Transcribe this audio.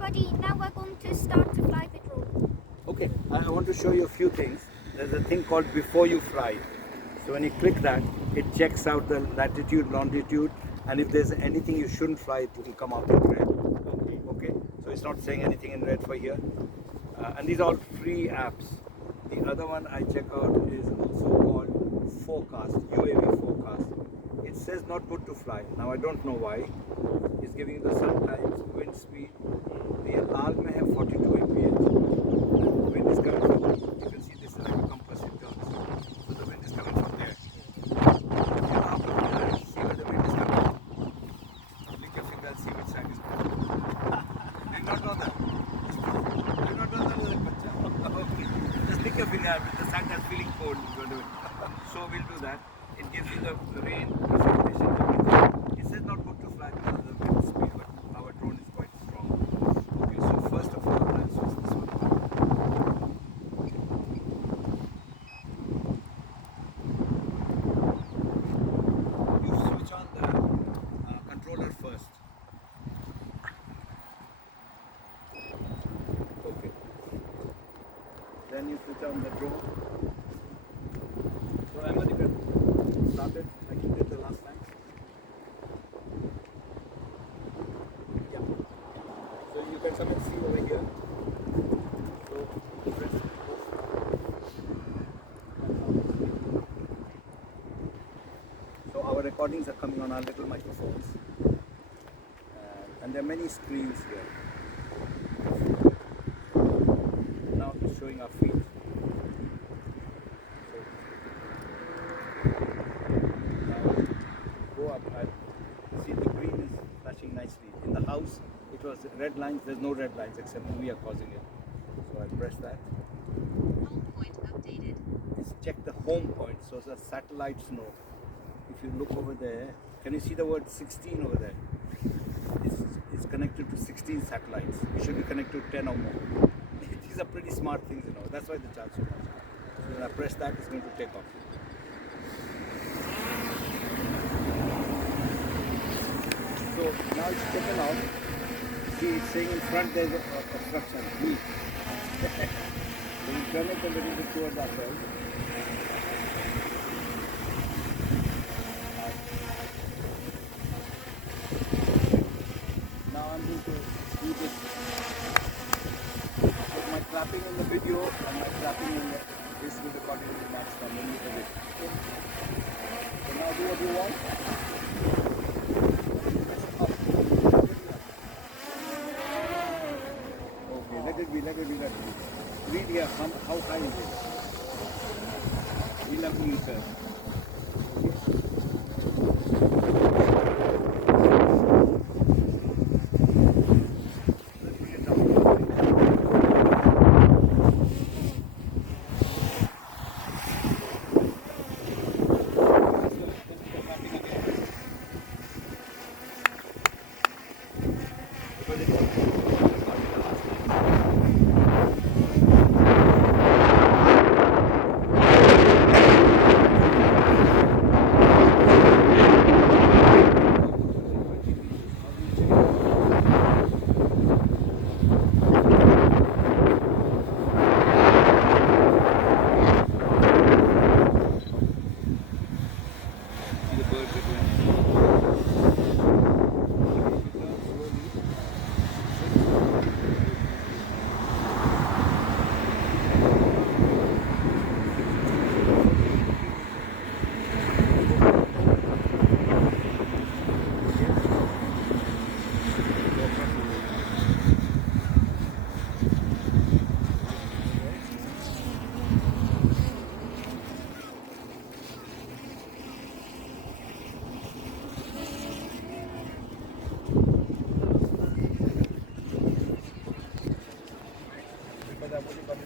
everybody, now we're going to start to fly the drone. Okay, I want to show you a few things. There's a thing called before you fly. So when you click that, it checks out the latitude, longitude, and if there's anything you shouldn't fly, it will come out in red. Okay, so it's not saying anything in red for here. And these are all free apps. The other one I check out is also called Forecast, UAV Forecast. It says not good to fly. Now I don't know why. It's giving you the sun times, wind speed. The alarm may have 42 mph. The wind is coming from, you can see this is like a compass it turns. So the wind is coming from there. You have to see where the wind is coming from. Lick your finger and see which side is coming. Do you not know that? Do you not know that, Bacha? Okay. Just lick your finger with the side that's feeling cold. So we'll do that. It gives you the rain, precipitation, everything. It says not good to fly because of the wind speed, but our drone is quite strong. Okay, so first of all, I'll switch this one on. You switch on the controller first. Okay. Then you switch on the drone. So Ahmed, you can start it like you did the last time. Yeah. So you can come and see over here. So press So our recordings are coming on our little microphones. And there are many screens here. Now it's showing our feet. Go up and see the green is flashing nicely. In the house, it was red lines. There's no red lines except we are causing it. So I press that. Home point updated. It's check the home point, so the satellites know. If you look over there, can you see the word 16 over there? It's connected to 16 satellites. It should be connected to 10 or more. These are pretty smart things, you know. That's why they charge so much. So when I press that, it's going to take off. So now it's taken off. See, it's saying in front there's a obstruction. Leak. So we turn it a little bit towards ourselves. Now I'm going to do this. Put my clapping in the video and my clapping in the this will record in the next time when you edit. So now do what you want. Okay, let it be. Read here, how high is it? 11 meters. See the birds are going. Because I wasn't going to